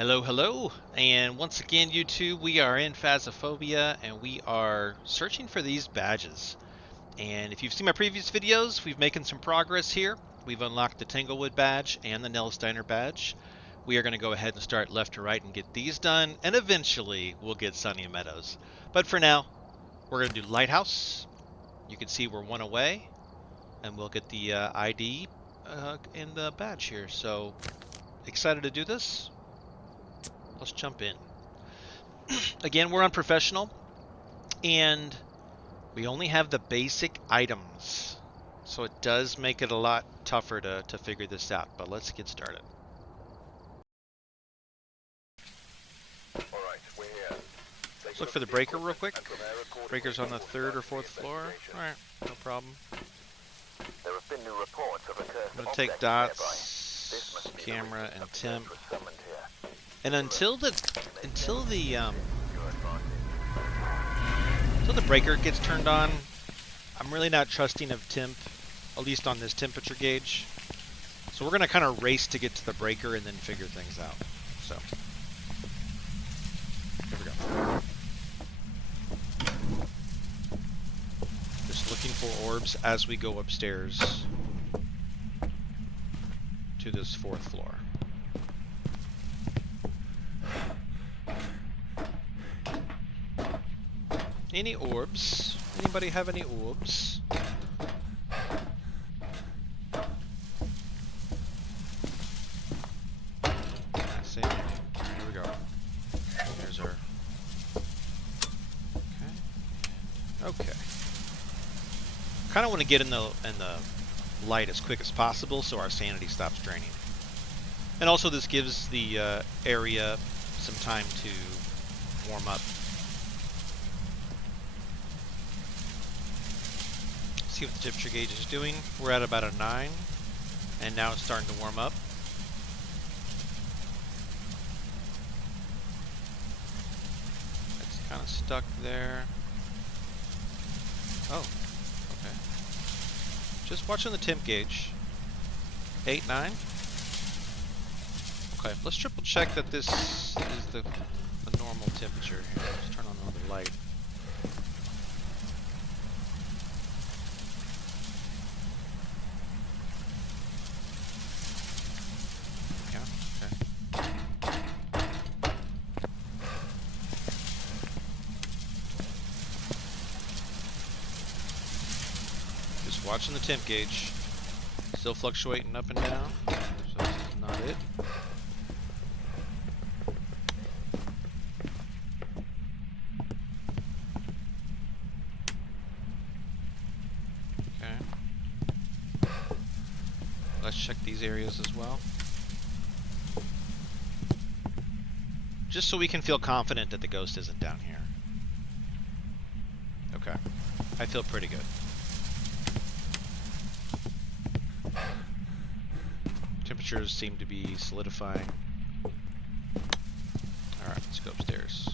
Hello, hello, and once again, YouTube, we are in Phasmophobia, and we are searching for these badges. And if you've seen my previous videos, we've making some progress here. We've unlocked the Tanglewood badge and the Nellsteiner badge. We are going to go ahead and start left to right and get these done, and eventually we'll get Sunny Meadows. But for now, we're going to do Lighthouse. You can see we're one away, and we'll get the ID and the badge here. So, excited to do this? Let's jump in. Again, we're on professional, and we only have the basic items, so it does make it a lot tougher to figure this out, but let's get started. Let's look for the breaker real quick. Breaker's on the 3rd or 4th floor. Alright, no problem. I'm going to take Dots, Camera, and Temp. And until the breaker gets turned on, I'm really not trusting of temp, at least on this temperature gauge. So we're gonna kind of race to get to the breaker and then figure things out. So here we go. Just looking for orbs as we go upstairs to this 4th floor. Any orbs? Anybody have any orbs? I see. Here we go. There's our. Okay. Kind of want to get in the light as quick as possible so our sanity stops draining. And also, this gives the area some time to warm up. See what the temperature gauge is doing. We're at about a 9, and now it's starting to warm up. It's kind of stuck there. Oh, okay. Just watching the temp gauge. 8, 9. Okay, let's triple check that this is the normal temperature here. Let's turn on another light. Watching the temp gauge. Still fluctuating up and down. So this is not it. Okay. Let's check these areas as well. Just so we can feel confident that the ghost isn't down here. Okay. I feel pretty good. Temperatures seem to be solidifying. Alright, let's go upstairs.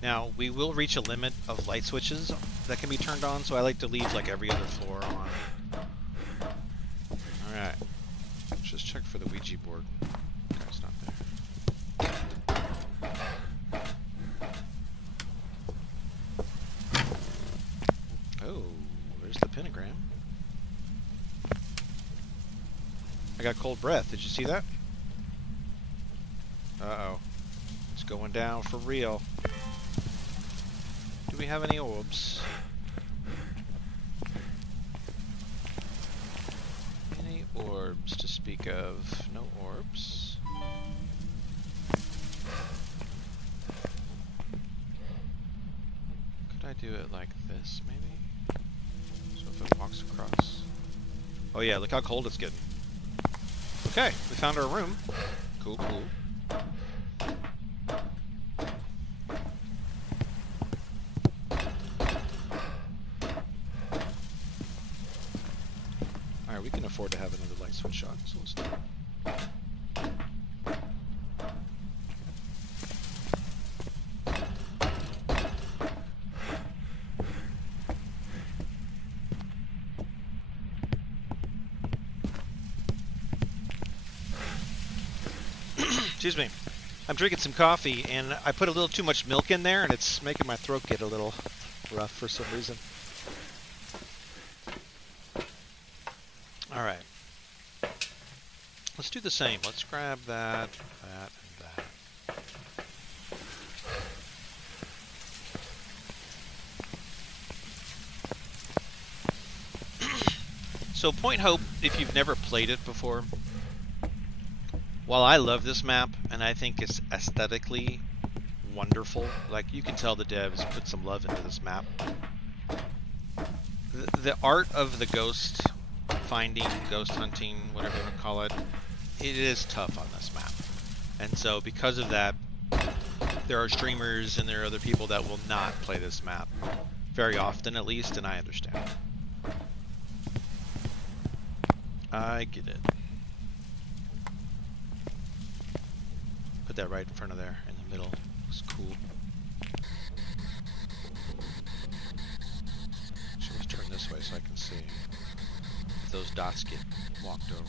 Now, we will reach a limit of light switches that can be turned on, so I like to leave like every other floor on. Alright. Let's just check for the Ouija board. Okay, it's not there. Pentagram. I got cold breath. Did you see that? Uh-oh. It's going down for real. Do we have any orbs? Any orbs to speak of? No orbs. Could I do it like this, maybe? If it walks across. Oh yeah, look how cold it's getting. Okay, we found our room. Cool, cool. Alright, we can afford to have another light switch on, so let's do it. Excuse me. I'm drinking some coffee, and I put a little too much milk in there, and it's making my throat get a little rough for some reason. All right. Let's do the same. Let's grab that, that, and that. So Point Hope, if you've never played it before, while I love this map, and I think it's aesthetically wonderful, like you can tell the devs put some love into this map. The art of the ghost finding, ghost hunting, whatever you want to call it, it is tough on this map. And so because of that, there are streamers and there are other people that will not play this map, very often at least, and I understand. I get it. Put that right in front of there, in the middle. It's cool. So let's turn this way so I can see if those dots get walked over.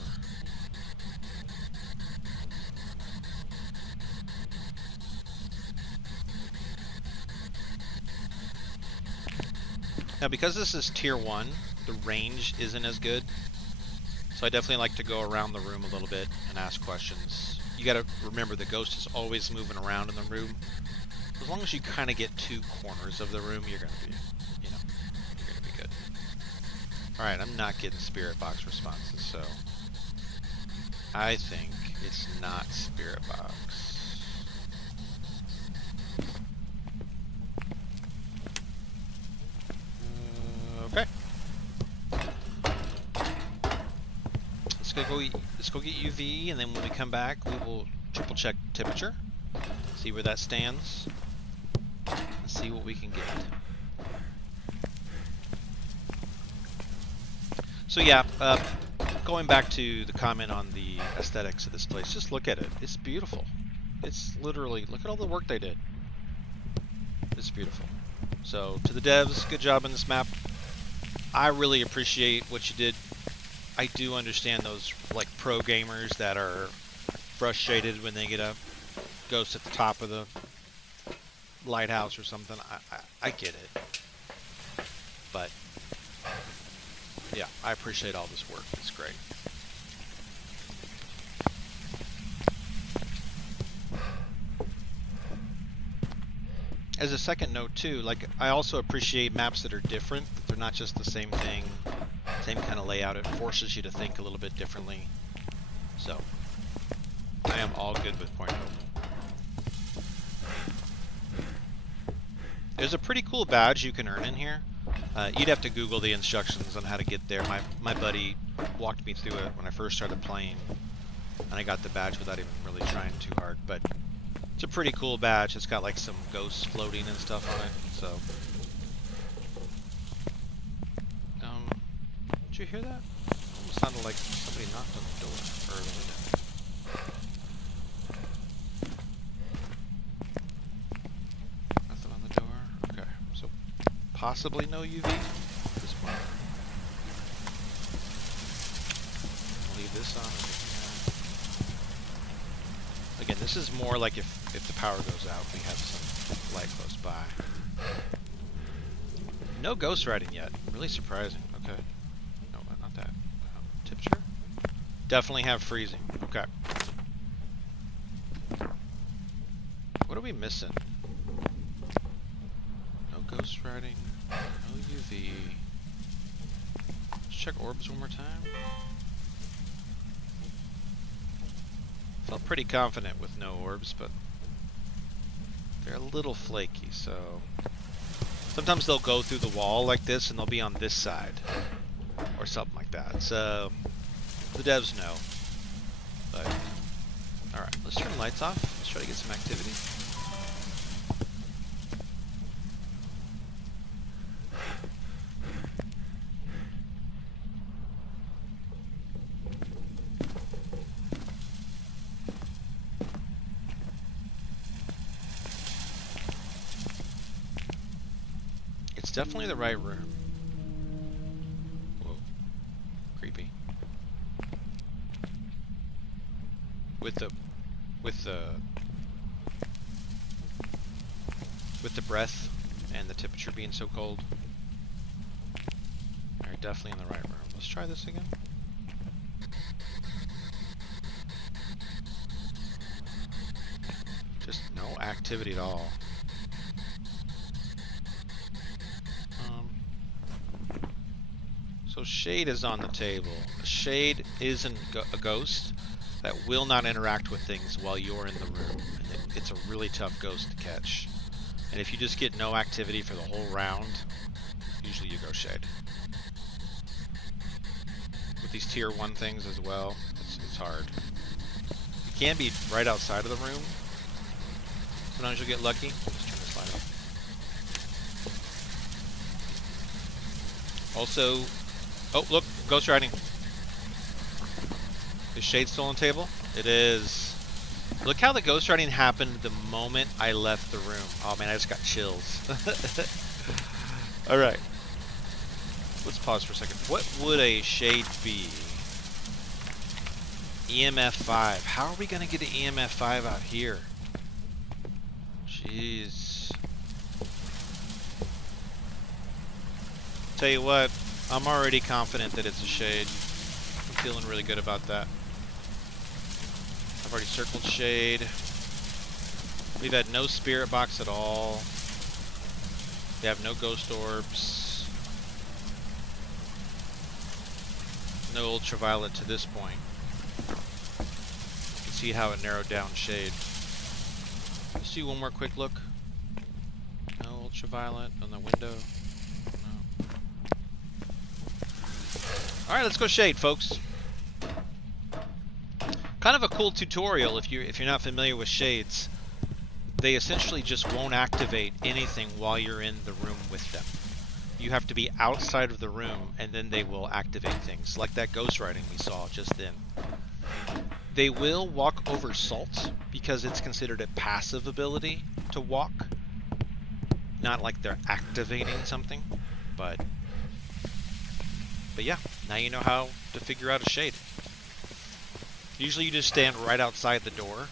Now, because this is tier 1, the range isn't as good. So I definitely like to go around the room a little bit and ask questions. You gotta remember the ghost is always moving around in the room. As long as you kind of get 2 corners of the room, you're gonna be, you know, you're gonna be good. Alright, I'm not getting spirit box responses, so I think it's not spirit box. Okay. Let's go get UV, and then when we come back, we will triple check temperature, see where that stands, and see what we can get. So yeah, going back to the comment on the aesthetics of this place, just look at it. It's beautiful. It's literally, look at all the work they did. It's beautiful. So to the devs, good job on this map. I really appreciate what you did. I do understand those like pro gamers that are frustrated when they get a ghost at the top of the lighthouse or something. I get it. But yeah, I appreciate all this work. It's great. As a second note too, like I also appreciate maps that are different. They're not just the same thing, same kind of layout. It forces you to think a little bit differently. So I am all good with Point Hope. There's a pretty cool badge you can earn in here. You'd have to Google the instructions on how to get there. My buddy walked me through it when I first started playing, and I got the badge without even really trying too hard. But it's a pretty cool badge. It's got like some ghosts floating and stuff on it. So, did you hear that? It almost sounded like somebody knocked on the door or the window. Nothing on the door. Okay, so possibly no UV at this point. I'll leave this on. Again, this is more like if the power goes out, we have some light close by. No ghost riding yet. Really surprising. Okay. No, not that. Temperature? Definitely have freezing. Okay. What are we missing? No ghost riding. No UV. Let's check orbs one more time. Felt pretty confident with no orbs, but they're a little flaky, so sometimes they'll go through the wall like this and they'll be on this side or something like that. So the devs know. But alright, let's turn the lights off. Let's try to get some activity. It's definitely the right room. Whoa. Creepy. With the with the breath and the temperature being so cold. Alright, definitely in the right room. Let's try this again. Just no activity at all. So shade is on the table. A shade isn't a ghost that will not interact with things while you're in the room. And it's a really tough ghost to catch. And if you just get no activity for the whole round, usually you go shade. With these tier 1 things as well, it's hard. You can be right outside of the room. Sometimes you'll get lucky. Just turn this light off. Also, oh look, ghost riding. Is shade still on the table? It is. Look how the ghost riding happened the moment I left the room. Oh man, I just got chills. Alright. Let's pause for a second. What would a shade be? EMF 5. How are we going to get an EMF 5 out here? Jeez. Tell you what, I'm already confident that it's a shade. I'm feeling really good about that. I've already circled shade. We've had no spirit box at all. We have no ghost orbs. No ultraviolet to this point. You can see how it narrowed down shade. Let's do one more quick look. No ultraviolet on the window. No. Alright, let's go shade, folks. Kind of a cool tutorial if you're not familiar with shades. They essentially just won't activate anything while you're in the room with them. You have to be outside of the room and then they will activate things, like that ghost riding we saw just then. They will walk over salt because it's considered a passive ability to walk. Not like they're activating something, but yeah, now you know how to figure out a shade. Usually you just stand right outside the door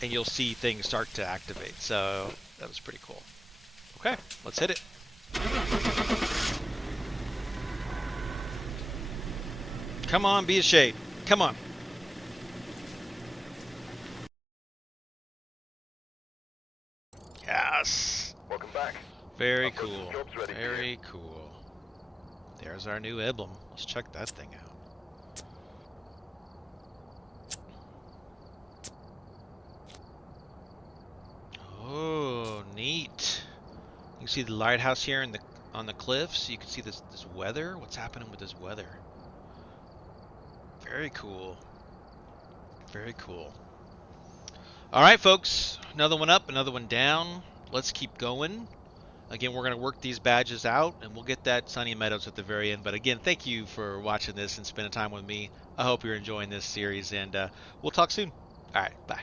and you'll see things start to activate. So that was pretty cool. Okay, let's hit it. Come on, be a shade. Come on. Yes. Welcome back. Very cool. Very cool. There's our new emblem. Let's check that thing out. Oh, neat. You can see the lighthouse here in on the cliffs. You can see this weather. What's happening with this weather? Very cool. Very cool. All right, folks. Another one up, another one down. Let's keep going. Again, we're going to work these badges out, and we'll get that Sunny Meadows at the very end. But again, thank you for watching this and spending time with me. I hope you're enjoying this series, and we'll talk soon. All right, bye.